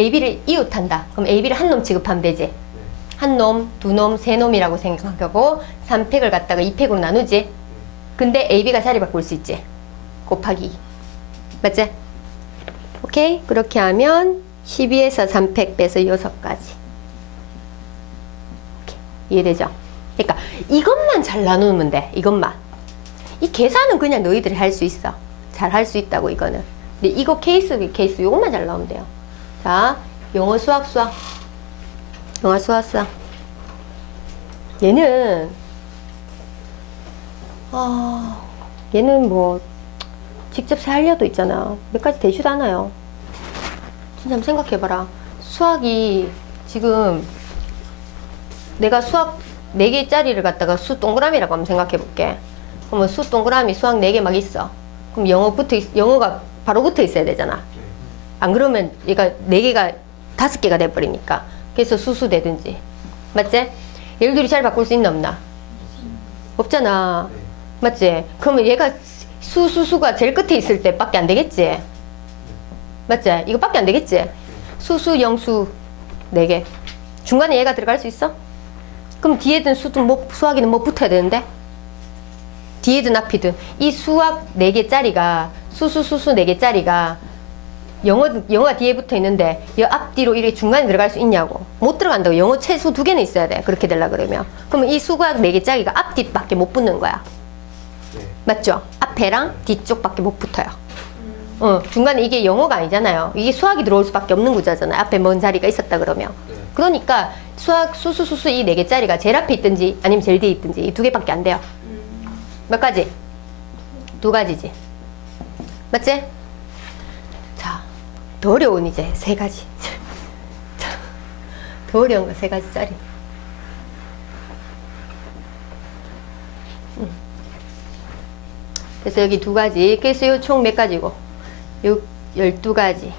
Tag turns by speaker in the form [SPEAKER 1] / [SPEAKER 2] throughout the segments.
[SPEAKER 1] AB를 이웃한다. 그럼 AB를 한 놈 취급하면 되지. 한 놈, 두 놈, 세 놈이라고 생각하고 3팩을 갖다가 2팩으로 나누지. 근데 AB가 자리 바꿀 수 있지. 곱하기 2. 맞지? 오케이? 그렇게 하면 12에서 3팩 빼서 6까지. 오케이. 이해되죠? 그러니까 이것만 잘 나누면 돼. 이것만. 이 계산은 그냥 너희들이 할 수 있어. 잘 할 수 있다고 이거는. 근데 이거 케이스 케이스 이것만 잘 나오면 돼요. 자, 영어 수학 수학. 영어 수학 수학. 얘는 아, 얘는 뭐 직접 살려도 있잖아. 몇 가지 되지도 않아요. 진짜 한번 생각해봐라. 수학이 지금 내가 수학 4개짜리를 갖다가 수 동그라미라고 한번 생각해볼게. 그러면 수 동그라미 수학 4개 막 있어. 그럼 영어 붙어 있, 영어가 바로 붙어 있어야 되잖아. 안 그러면 얘가 4개가 5개가 돼버리니까. 그래서 수수 되든지. 맞지? 얘들이 잘 바꿀 수 있나 없나? 없잖아. 맞지? 그러면 얘가 수수수가 제일 끝에 있을 때밖에 안 되겠지? 맞지? 이거밖에 안 되겠지? 수수, 영수 4개. 중간에 얘가 들어갈 수 있어? 그럼 뒤에든 수든 뭐, 수학이는 뭐 붙어야 되는데? 뒤에든 앞이든 이 수학 4개짜리가 수수수수 4개짜리가 영어, 영어가 뒤에 붙어 있는데 이 앞뒤로 이렇게 중간에 들어갈 수 있냐고. 못 들어간다고 영어 최소 두 개는 있어야 돼. 그렇게 되려 그러면. 그러면 이 수학 4개짜리가 앞뒤밖에 못 붙는 거야. 맞죠? 앞에랑 뒤쪽밖에 못 붙어요. 어, 중간에 이게 영어가 아니잖아요. 이게 수학이 들어올 수밖에 없는 구조잖아요. 앞에 먼 자리가 있었다 그러면. 그러니까 수학 수수 수수 이 4개짜리가 제일 앞에 있든지 아니면 제일 뒤에 있든지 이 두 개밖에 안 돼요. 몇 가지? 두 가지지. 맞지? 자, 더 어려운 이제 세 가지. 자, 더 어려운 거 세 가지짜리. 음. 그래서 여기 두 가지. 그래서 요총 몇 가지고? 요 열두 가지.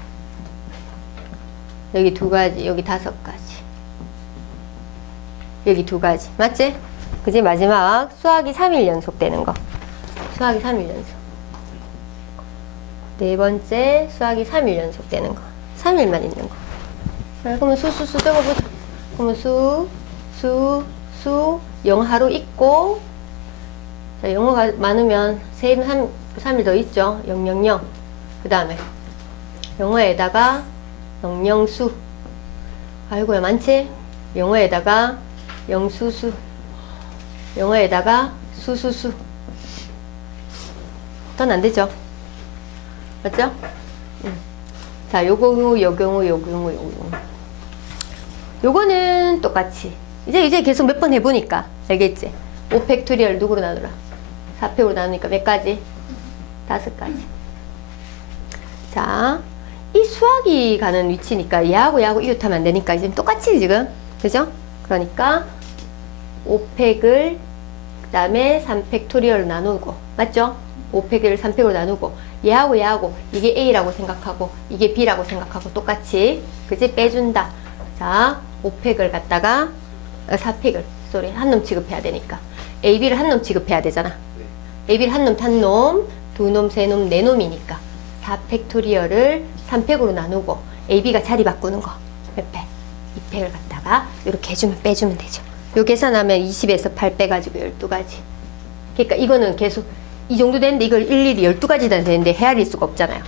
[SPEAKER 1] 여기 두 가지, 여기 다섯 가지. 여기 두 가지. 맞지? 그지? 마지막 수학이 3일 연속 되는 거. 수학이 3일 연속. 네 번째 수학이 3일 연속 되는 거. 3일만 있는 거. 자, 그러면 수, 수, 수 적어보자. 그러면 수, 수, 수, 영하로 있고, 자, 영어가 많으면 세일 3, 3일 더 있죠. 000. 그 다음에 영어에다가 영영수. 아이고야, 많지? 영어에다가 영수수. 영어에다가 수수수. 더안 되죠? 맞죠? 음. 자, 요 경우, 요 경우, 요 경우, 요 경우. 요거는 똑같이. 이제, 이제 계속 몇 번 해보니까. 알겠지? 5팩토리얼 누구로 나누라? 4팩으로 나누니까 몇 가지? 다섯 가지. 자, 이 수학이 가는 위치니까 얘하고 얘하고 이웃하면 안 되니까 지금 똑같이 지금. 그죠? 그러니까 5팩을 그 다음에 3팩토리얼로 나누고 맞죠? 5팩을 3팩으로 나누고 얘하고 얘하고 이게 A라고 생각하고 이게 B라고 생각하고 똑같이 그지? 빼준다. 자 5팩을 갖다가 어, 4팩을. 쏘리. 한 놈 취급해야 되니까. AB를 한 놈 취급해야 되잖아. AB를 한 놈, 한 놈, 두 놈, 세 놈, 네 놈이니까 4팩토리얼을 3팩으로 나누고 AB가 자리 바꾸는 거. 몇 팩? 2팩을 갖다가 이렇게 해주면 빼주면 되죠. 요 계산하면 20에서 8 빼가지고 12가지. 그러니까 이거는 계속 이 정도 되는데 이걸 일일이 12가지 다 되는데 헤아릴 수가 없잖아요.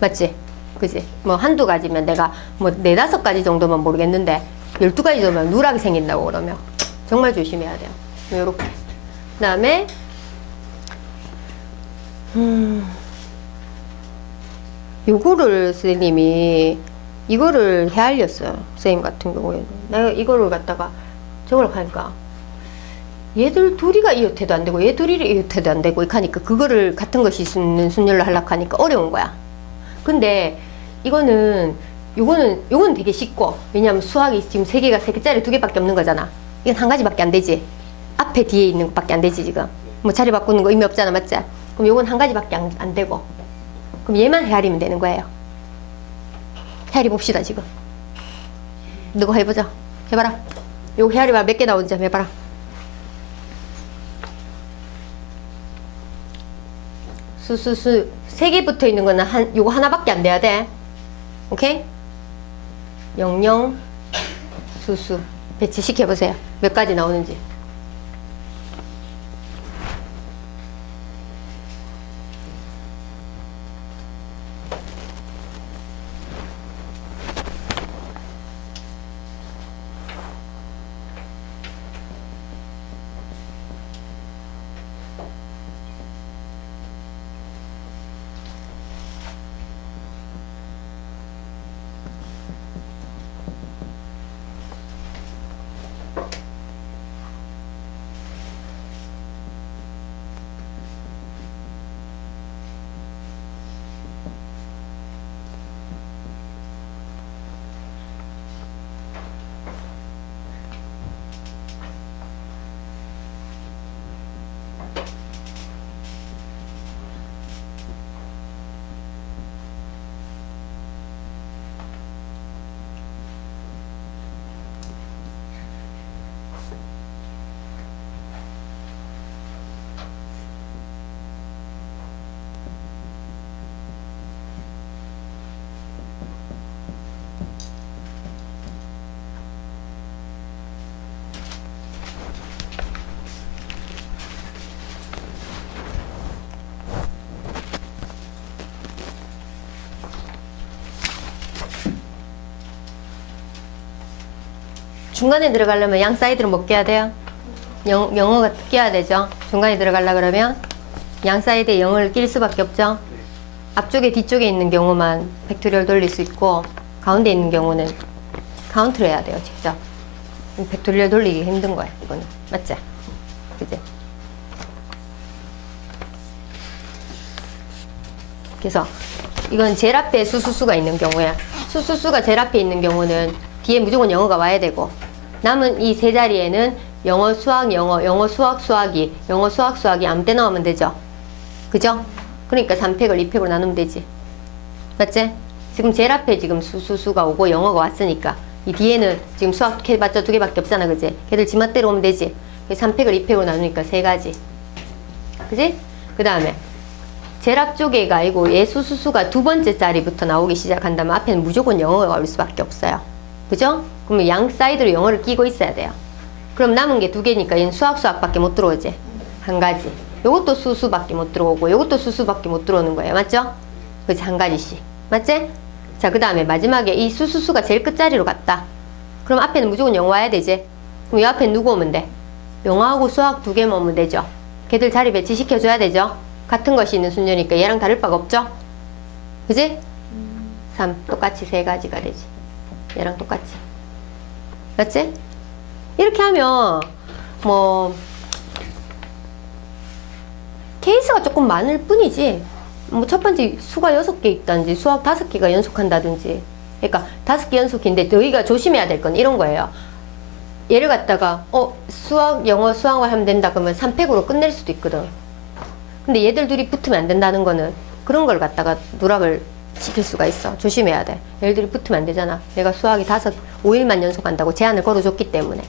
[SPEAKER 1] 맞지? 그지? 뭐 한두 가지면 내가 뭐 네다섯 가지 정도만 모르겠는데 12가지 정도면 누락이 생긴다고 그러면 정말 조심해야 돼요. 요렇게. 그 다음에 음 요거를 선생님이 이거를 헤아렸어요. 선생님 같은 경우에는. 내가 이거를 갖다가 저걸 하니까 얘들 둘이가 이웃해도 안 되고 얘 둘이 이웃해도 안 되고 이렇게 하니까 그거를 같은 것이 있는 순열로 하려고 하니까 어려운 거야. 근데 이거는 요거는 요거는 되게 쉽고 왜냐하면 수학이 지금 세 개가 세 개짜리 두 개밖에 없는 거잖아. 이건 한 가지밖에 안 되지. 앞에 뒤에 있는 것밖에 안 되지 지금. 뭐 자리 바꾸는 거 의미 없잖아, 맞지? 그럼 요건 한 가지밖에 안, 안 되고. 그럼 얘만 헤아리면 되는 거예요. 헤아리 봅시다 지금. 누구 해보자. 해봐라. 요 헤아리가 몇개 나오는지 해봐라. 수수수 세 개 붙어 있는 거는 한 요거 하나밖에 안 돼야 돼. 오케이? 영영 수수 배치시켜 보세요. 몇 가지 나오는지. 중간에 들어가려면 양 사이드로 못 껴야 돼요. 영, 영어가 껴야 되죠. 중간에 들어가려 그러면 양 사이드에 영어를 낄 수밖에 없죠. 앞쪽에 뒤쪽에 있는 경우만 팩토리얼 돌릴 수 있고 가운데 있는 경우는 카운트를 해야 돼요. 직접. 팩토리얼 돌리기 힘든 거야. 이거는 맞지? 그지? 그래서 이건 제일 앞에 수수수가 있는 경우야. 수수수가 제일 앞에 있는 경우는 뒤에 무조건 영어가 와야 되고 남은 이 세 자리에는 영어, 수학, 영어, 영어, 수학, 수학이, 영어, 수학, 수학이 아무 때나 오면 되죠. 그죠? 그러니까 3팩을 2팩으로 나누면 되지. 맞지? 지금 제일 앞에 지금 수수수가 오고 영어가 왔으니까 이 뒤에는 지금 수학 해봤자 두 개밖에 없잖아. 그지? 걔들 지맛대로 오면 되지. 3팩을 2팩으로 나누니까 세 가지. 그지? 그 다음에 제일 앞쪽에가 아니고 예수수수가 두 번째 자리부터 나오기 시작한다면 앞에는 무조건 영어가 올 수밖에 없어요. 그죠? 그러면 양 사이드로 영어를 끼고 있어야 돼요. 그럼 남은 게 두 개니까 얘는 수학 수학밖에 못 들어오지. 한 가지. 요것도 수수밖에 못 들어오고 요것도 수수밖에 못 들어오는 거예요. 맞죠? 그치 한 가지씩. 맞지? 자, 그 다음에 마지막에 이 수수수가 제일 끝자리로 갔다. 그럼 앞에는 무조건 영어 와야 되지. 그럼 이 앞에 누구 오면 돼? 영어하고 수학 두 개만 오면 되죠. 걔들 자리 배치시켜줘야 되죠. 같은 것이 있는 순녀니까 얘랑 다를 바가 없죠? 그지? 3. 똑같이 세 가지가 되지. 얘랑 똑같이. 맞지? 이렇게 하면, 뭐, 케이스가 조금 많을 뿐이지, 뭐, 첫 번째 수가 여섯 개 있다든지, 수학 다섯 개가 연속한다든지, 그러니까 다섯 개 연속인데, 너희가 조심해야 될 건 이런 거예요. 얘를 갖다가, 어, 수학, 영어, 수학을 하면 된다. 그러면 3팩으로 끝낼 수도 있거든. 근데 얘들 둘이 붙으면 안 된다는 거는 그런 걸 갖다가 누락을 시킬 수가 있어. 조심해야 돼. 얘들이 붙으면 안 되잖아. 내가 수학이 다섯, 5일만 연속 한다고 제한을 걸어줬기 때문에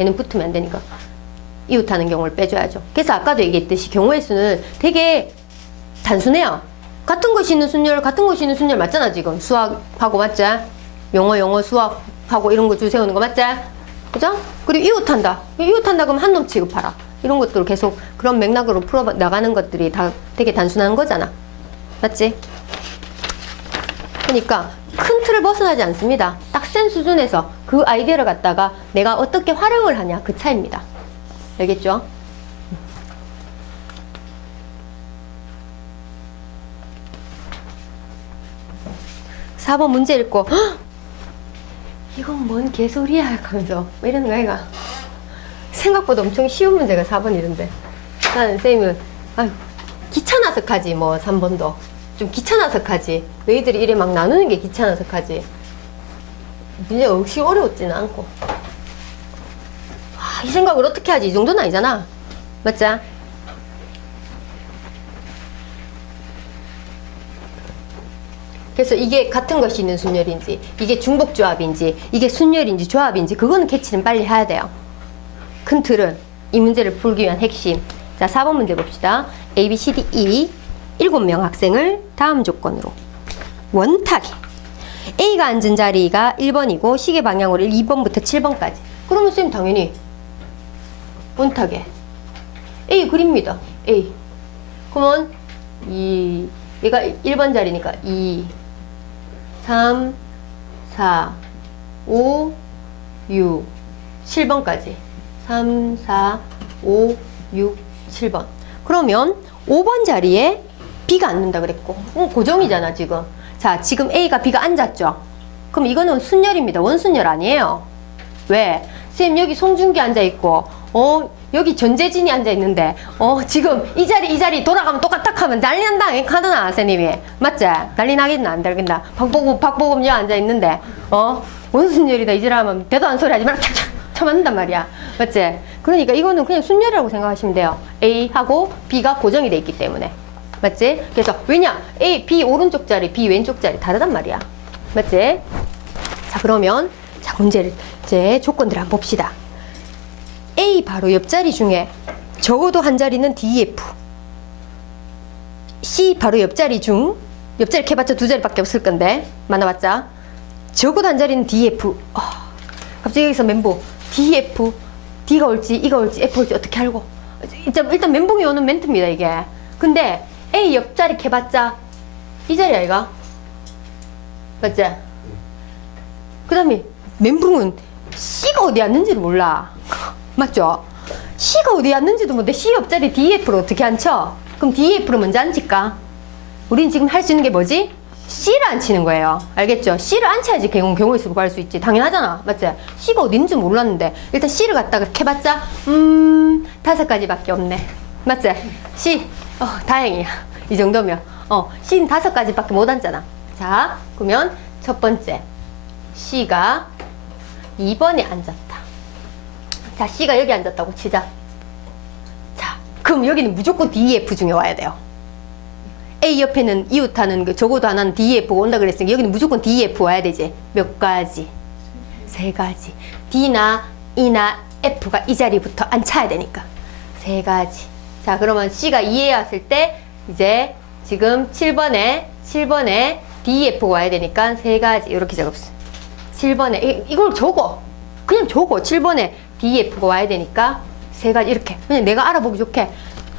[SPEAKER 1] 얘는 붙으면 안 되니까 이웃하는 경우를 빼줘야죠. 그래서 아까도 얘기했듯이 경우의 수는 되게 단순해요. 같은 것이 있는 순열, 같은 것이 있는 순열 맞잖아, 지금. 수학하고 맞지? 영어, 영어, 수학하고 이런 거 줄 세우는 거 맞지? 그죠? 그리고 이웃한다. 이웃한다 그러면 한 놈 취급하라. 이런 것들을 계속 그런 맥락으로 풀어 나가는 것들이 다 되게 단순한 거잖아. 맞지? 그러니까 큰 틀을 벗어나지 않습니다. 딱 센 수준에서 그 아이디어를 갖다가 내가 어떻게 활용을 하냐 그 차이입니다. 알겠죠? 4번 문제 읽고 "헉! 이건 뭔 개소리야 하면서 뭐 이러는 거야 이가 생각보다 엄청 쉬운 문제가 4번 이런데 나는 쌤은 아유 귀찮아서 하지 뭐 3번도 좀 귀찮아서 하지 너희들이 이래 막 나누는 게 귀찮아서 하지 문제가 역시 어려웠지는 않고 아, 이 생각을 어떻게 하지 이 정도는 아니잖아 맞지? 그래서 이게 같은 것이 있는 순열인지 이게 중복 조합인지 이게 순열인지 조합인지 그거는 캐치는 빨리 해야 돼요 큰 틀은 이 문제를 풀기 위한 핵심. 자, 4번 문제 봅시다. A, B, C, D, E. 7명 학생을 다음 조건으로 원탁에 A가 앉은 자리가 1번이고 시계 방향으로 2번부터 7번까지. 그러면 쌤 당연히 원탁에 A 그립니다. A. 그러면 이 얘가 1번 자리니까 2 3 4 5 6 7번까지 3 4 5 6 7번 그러면 5번 자리에 B가 앉는다 그랬고. 어, 고정이잖아 지금. 자 지금 A가 B가 앉았죠? 그럼 이거는 순열입니다. 원순열 아니에요. 왜? 쌤 여기 송중기 앉아있고 어 여기 전재진이 앉아있는데 어 지금 이 자리 이 자리 돌아가면 똑같다 하면 난리 난다 하더나 쌤님이. 맞지? 난리 나겠나 안 되겠나? 박보급 박보급 여 앉아있는데 어? 원순열이다 이지라면 대도 안 소리 하지 마라. 참 맞는단 말이야. 맞지? 그러니까 이거는 그냥 순열이라고 생각하시면 돼요. A하고 B가 고정이 돼 있기 때문에 맞지? 그래서 왜냐 A, B 오른쪽 자리 B 왼쪽 자리 다르단 말이야 맞지? 자 그러면 자 문제를 이제 조건들 한번 봅시다. A 바로 옆자리 중에 적어도 한 자리는 DF. C 바로 옆자리 중 옆자리 캐봤자 두 자리밖에 없을 건데 만나봤자 적어도 한 자리는 DF. 아, 갑자기 여기서 멘보 DF D가 올지 E가 올지 F 올지 어떻게 알고? 일단, 일단 멘붕이 오는 멘트입니다 이게. 근데 A 옆자리 캐봤자 이 자리 아이가? 맞지? 그 다음에 멘붕은 C가 어디 앉는지를 몰라. 맞죠? C가 어디 앉는지도 모르는데 C 옆자리 DF를 어떻게 앉혀? 그럼 DF를 먼저 앉힐까? 우린 지금 할 수 있는 게 뭐지? C를 앉히는 거예요. 알겠죠? C를 앉혀야지 경우, 경우의 수를 구할 수 있지. 당연하잖아. 맞지? C가 어디 있는지 몰랐는데 일단 C를 갖다가 캐봤자 음 다섯 가지밖에 없네. 맞지? C 어 다행이야. 이 정도면 어 C는 다섯 가지밖에 못 앉잖아. 자 그러면 첫 번째 C가 2번에 앉았다. 자, C가 여기 앉았다고 치자. 자, 그럼 여기는 무조건 DEF 중에 와야 돼요. A 옆에는 이웃하는 그 적어도 하나는 DEF가 온다 그랬으니까 여기는 무조건 DEF 와야 되지. 몇 가지? 세 가지. D나 E나 F가 이 자리부터 앉혀야 되니까. 세 가지. 자, 그러면 C가 2에 왔을 때 이제 지금 7번에 7번에 DEF가 와야 되니까 세 가지 이렇게 적었어. 7번에 이- 이걸 적어. 그냥 적어. 7번에 DEF가 와야 되니까 세 가지 이렇게. 그냥 내가 알아보기 좋게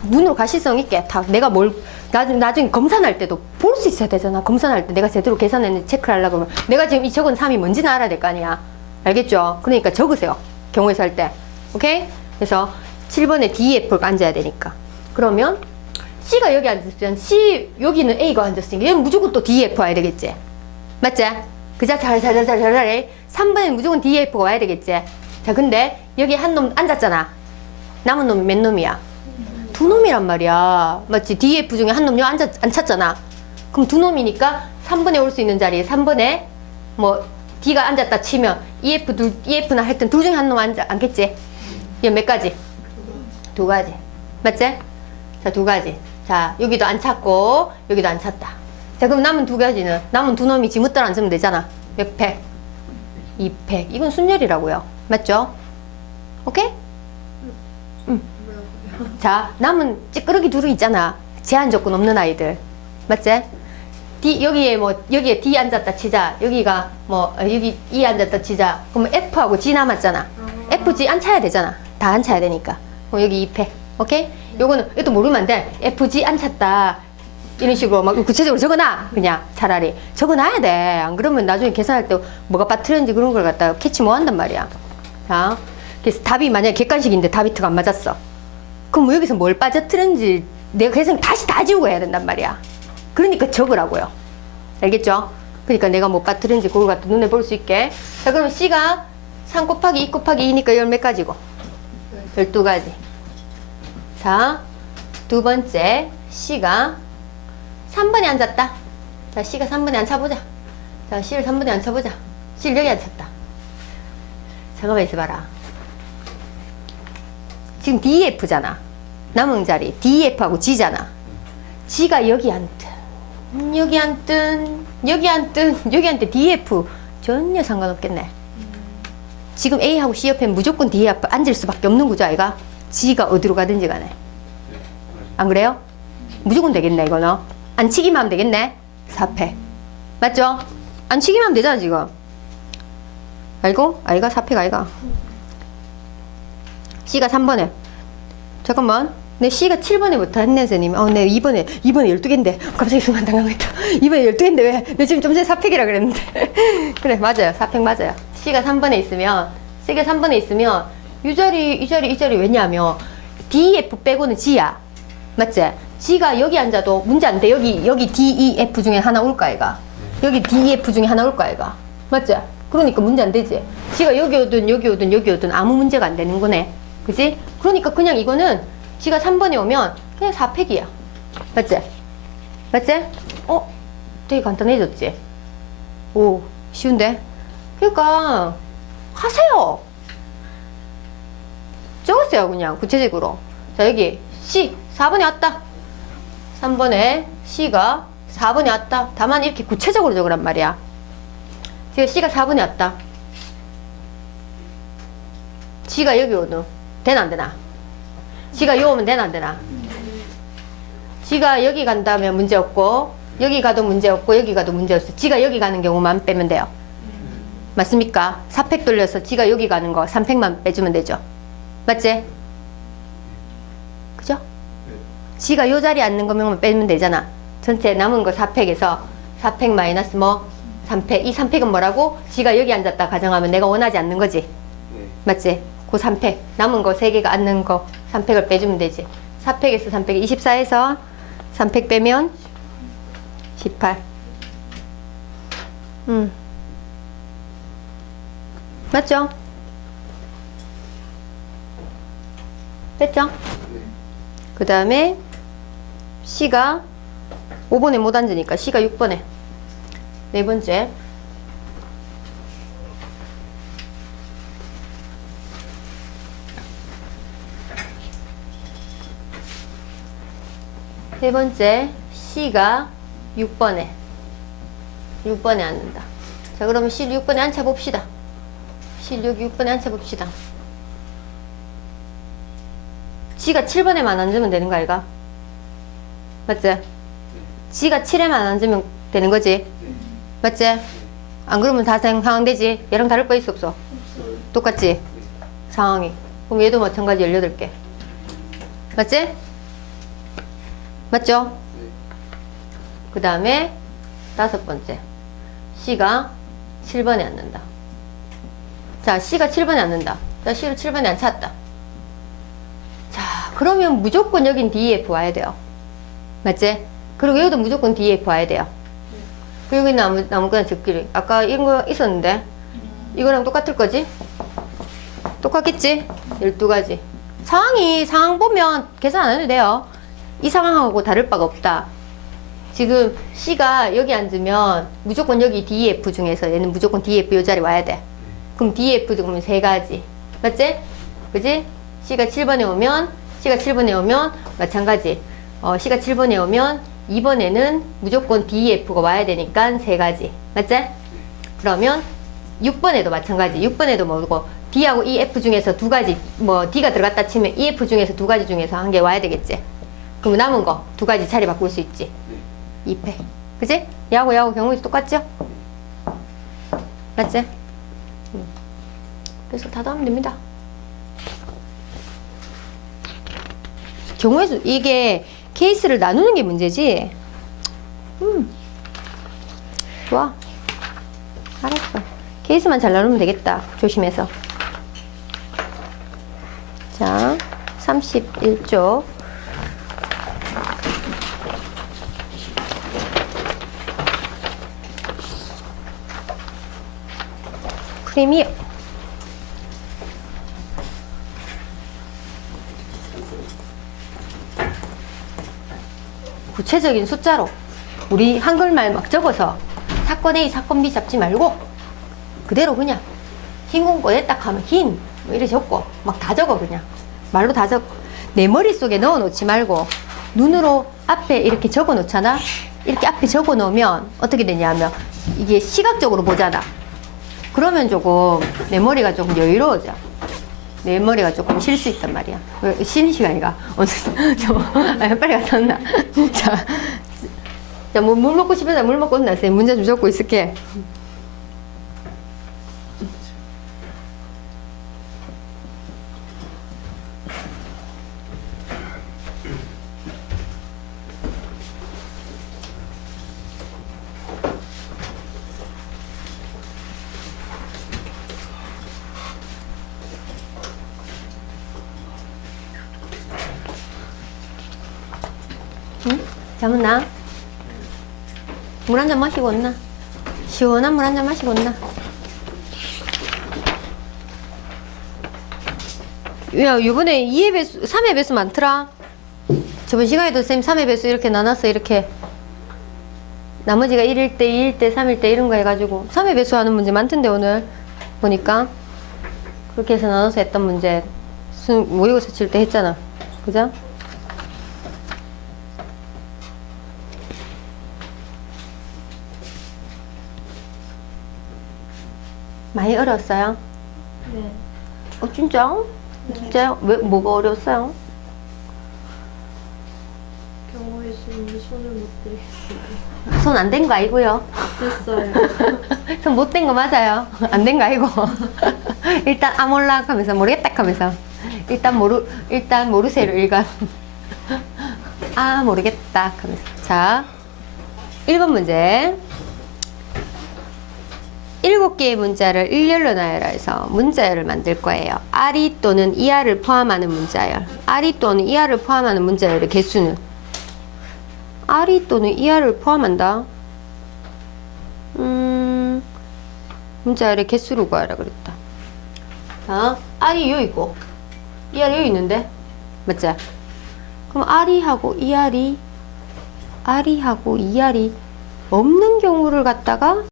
[SPEAKER 1] 눈으로 가시성 있게 다 내가 뭘 나중 나중에 검산할 때도 볼 수 있어야 되잖아. 검산할 때 내가 제대로 계산했는지 체크를 하려고 그러면 내가 지금 이 적은 3이 뭔지는 알아야 될 거 아니야. 알겠죠? 그러니까 적으세요. 경우에서 할 때. 오케이? 그래서 7번에 DEF가 앉아야 되니까. 그러면 C가 여기 앉았으면 C 여기는 A가 앉았으니까 얘는 무조건 또 DEF 와야 되겠지. 맞지? 그자 잘잘잘잘잘 3번에 무조건 DEF가 와야 되겠지. 자 근데 여기 한 놈 앉았잖아. 남은 놈이 몇 놈이야? 두 놈이란 말이야. 맞지? DF 중에 한놈요 앉았, 앉혔잖아. 그럼 두 놈이니까 3번에 올 수 있는 자리에 3번에 뭐 D가 앉았다 치면 EF 둘, EF나 하여튼 둘 중에 한 놈 앉겠지? 이몇 가지? 두 가지. 맞지? 자, 두 가지. 자, 여기도 안 찾고, 여기도 안 찾다. 자, 그럼 남은 두 가지는, 남은 두 놈이 지문 따라 앉으면 되잖아. 몇 팩? 2팩. 이건 순열이라고요. 맞죠? 오케이? 응. 자, 남은 찌끄러기 둘이 있잖아. 제한 조건 없는 아이들. 맞지? D, 여기에 뭐, 여기에 D 앉았다 치자. 여기가 뭐, 어, 여기 E 앉았다 치자. 그러면 F하고 G 남았잖아. F, G 앉혀야 되잖아. 다 앉혀야 되니까. 그럼 여기 2팩. 오케이? 요거는, 이것도 모르면 안 돼. F, G 앉혔다. 이런 식으로 막 구체적으로 적어놔. 그냥 차라리. 적어놔야 돼. 안 그러면 나중에 계산할 때 뭐가 빠뜨렸는지 그런 걸 갖다가 캐치 못 한단 말이야. 자. 그래서 답이 만약에 객관식인데 답이 안 맞았어. 그럼 뭐 여기서 뭘 빠져트렸는지 내가 계속 다시 다 지우고 해야 된단 말이야. 그러니까 적으라고요. 알겠죠? 그러니까 내가 뭐 빠뜨렸는지 그걸 갖다 눈에 볼 수 있게. 자, 그럼 C가 3 곱하기 2 곱하기 2니까 열 몇 가지고? 12가지. 자, 두 번째 C가 3번에 앉았다. 자, C가 3번에 앉혀보자. 자, C를 3번에 앉혀보자. C를 여기 앉혔다. 잠깐만 있어봐라. 지금 DF잖아. 남은 자리 DF하고 G잖아. G가 여기 앉든 음, 여기 앉든 여기 앉든 여기 앉든 DF 전혀 상관없겠네. 지금 A하고 C 옆에 무조건 DF 앉을 수밖에 없는 구조 아이가? G가 어디로 가든지 간에. 안 그래요? 무조건 되겠네 이거는. 안 치기만 하면 되겠네. 4패. 맞죠? 안 치기만 하면 되잖아 지금 알고? 아이가 4패가 아이가 C가 3번에 잠깐만 내 C가 7번에부터 했네 선생님 어 내 2번에 2번에 12개인데 갑자기 순간 당황했다 2번에 12개인데 왜? 내 지금 좀 전에 4팩이라 그랬는데 그래 맞아요 4팩 맞아요 C가 3번에 있으면 C가 3번에 있으면 이 자리 이 자리 이 자리 왜냐하면 D, F 빼고는 G야 맞지? G가 여기 앉아도 문제 안 돼 여기 여기 D, E, F 중에 하나 올까 얘가 여기 D, E, F 중에 하나 올까 얘가 맞지? 그러니까 문제 안 되지 G가 여기 오든 여기 오든 여기 오든 아무 문제가 안 되는 거네 그지? 그러니까 그냥 이거는 G가 3번에 오면 그냥 4팩이야 맞지? 맞지? 어? 되게 간단해졌지? 오 쉬운데? 그러니까 하세요. 적었어요 그냥 구체적으로. 자 여기 C 4번에 왔다. 3번에 C가 4번에 왔다. 다만 이렇게 구체적으로 적으란 말이야. 지금 C가 4번에 왔다. G가 여기 오든 되나 안 되나? G가 요 오면 되나 안 되나? G가 여기 간다면 문제 없고 여기 가도 문제 없고 여기 가도 문제 없어. G가 여기 가는 경우만 빼면 돼요 맞습니까? 4팩 돌려서 G가 여기 가는 거 3팩만 빼주면 되죠 맞지? 그죠? G가 요 자리에 앉는 거면 빼면 되잖아 전체 남은 거 4팩에서 4팩 마이너스 뭐 3팩 이 3팩은 뭐라고? G가 여기 앉았다 가정하면 내가 원하지 않는 거지
[SPEAKER 2] 네.
[SPEAKER 1] 맞지? 그 3팩 남은 거 3개가 앉는 거 3팩을 빼주면 되지 4팩에서 3팩 24에서 3팩 빼면 18 음. 맞죠? 뺐죠?
[SPEAKER 2] 네.
[SPEAKER 1] 그 다음에 C가 5번에 못 앉으니까 C가 6번에 네 번째 세 번째 C가 6번에 6번에 앉는다 자 그러면 C 6번에 앉혀 봅시다 C 6번에 앉혀봅시다 G가 7번에만 앉으면 되는 거 아이가? 맞지? G가 7에만 앉으면 되는 거지?
[SPEAKER 2] 네.
[SPEAKER 1] 맞지? 안 그러면 다 상- 상황되지? 얘랑 다를 바 있어 없어? 똑같지?
[SPEAKER 2] 네.
[SPEAKER 1] 상황이 그럼 얘도 마찬가지 18개 맞지? 맞죠?
[SPEAKER 2] 네.
[SPEAKER 1] 그 다음에 다섯 번째 C가 7번에 앉는다 자 C가 7번에 앉는다. 자 C를 7번에 안 찾았다. 자 그러면 무조건 여긴 DEF 와야 돼요. 맞지? 그리고 여기도 무조건 DEF 와야 돼요. 그리고 여기는 아무, 아무거나 적기를. 아까 이런 거 있었는데? 이거랑 똑같을 거지? 똑같겠지? 12가지. 상황이 상황 보면 계산 안 해도 돼요. 이 상황하고 다를 바가 없다. 지금 C가 여기 앉으면 무조건 여기 DEF 중에서 얘는 무조건 DEF 요 자리 와야 돼. 그럼 DEF 그러면 세 가지. 맞지? 그지? C가 7번에 오면, C가 7번에 오면 마찬가지. 어, C가 7번에 오면 2번에는 무조건 DEF가 와야 되니까 세 가지. 맞지? 그러면 6번에도 마찬가지. 6번에도 뭐고 D하고 EF 중에서 두 가지, 뭐 D가 들어갔다 치면 EF 중에서 두 가지 중에서 한 개 와야 되겠지. 그럼 남은 거 두 가지 자리 바꿀 수 있지.
[SPEAKER 2] 네.
[SPEAKER 1] 2패. 그지? 야구, 야구 경우도 똑같죠? 맞지? 음. 그래서 다 하면 됩니다. 경우의 수, 이게 케이스를 나누는 게 문제지? 음. 좋아. 알았어. 케이스만 잘 나누면 되겠다. 조심해서. 자, 31쪽. 프리미어 구체적인 숫자로 우리 한글말 막 적어서 사건 A, 사건 B 잡지 말고 그대로 그냥 흰 공고에 딱 하면 흰, 뭐 이래 적고 막 다 적어 그냥. 말로 다 적고 내 머릿속에 넣어 놓지 말고 눈으로 앞에 이렇게 적어 놓잖아? 이렇게 앞에 적어 놓으면 어떻게 되냐면 이게 시각적으로 보잖아. 그러면 조금 내 머리가 조금 여유로워져. 내 머리가 조금 쉴 수 있단 말이야. 왜, 쉬는 시간이가. 오늘, 저, 아, 빨리 갔다 온나. 자, 자, 뭐, 물 먹고 싶으면 물 먹고 온나. 쌤 문제 좀 적고 있을게. 잠었나? 물 한 잔 마시고 온나? 시원한 물 한 잔 마시고 온나? 야, 요번에 2회 배수, 3회 배수 많더라. 저번 시간에도 쌤 3회 배수 이렇게 나눠서 이렇게 나머지가 1일 때, 2일 때, 3일 때 이런 거 해가지고 3회 배수 하는 문제 많던데 오늘 보니까 그렇게 해서 나눠서 했던 문제 수, 모의고사 칠 때 했잖아. 그죠? 많이 어려웠어요?
[SPEAKER 2] 네.
[SPEAKER 1] 어, 진짜? 진짜요? 왜, 뭐가 어려웠어요?
[SPEAKER 2] 경호해 주는데 손을 못 대겠어요.
[SPEAKER 1] 손안된거 아니고요.
[SPEAKER 2] 됐어요.
[SPEAKER 1] 손못된거 맞아요. 안 된 거 아니고. 일단 아 몰라 하면서 모르겠다 하면서 일단 모르 일단 모르세요 일간. 아 모르겠다 하면서 자 1번 문제 일곱 개의 문자를 일렬로 나열하 해서 문자열을 만들 거예요. 아리 또는 이하를 포함하는 문자열. 아리 또는 이하를 포함하는 문자열의 개수는 아리 또는 이하를 포함한다. 음, 문자열의 개수를 구하라 그랬다. 자, R이 요 있고, ER이 요 있는데, 맞지? 그럼 R이하고 ER이, R이하고 ER이 없는 경우를 갖다가